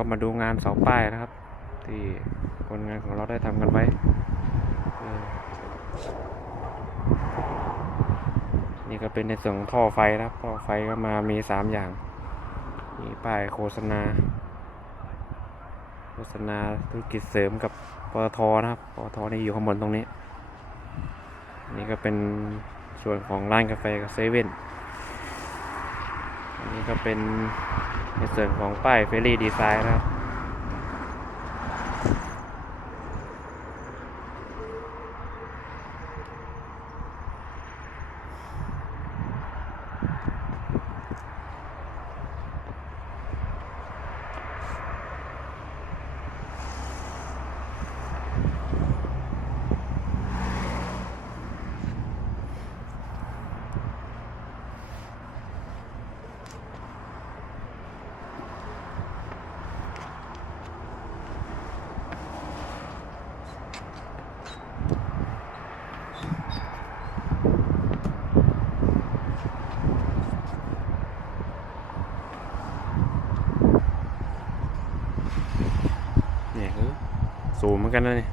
ก็มาดูงานเสาป้ายนะครับ ที่คนงานของเราได้ทำกันไว้นี่ก็เป็นในส่วนของท่อไฟนะครับท่อไฟก็มามีสามอย่างมีป้ายโฆษณา โฆษณาธุรกิจเสริมกับปตทนะครับปตทนี่อยู่ข้างบนตรงนี้ นี่ก็เป็นส่วนของร้านกาแฟกับเซเว่นอันนี้ก็เป็น ในส่วนของป้ายเฟรรี่ดีไซน์นะครับ เนี่ยคือ สูงเหมือนกันนะเนี่ย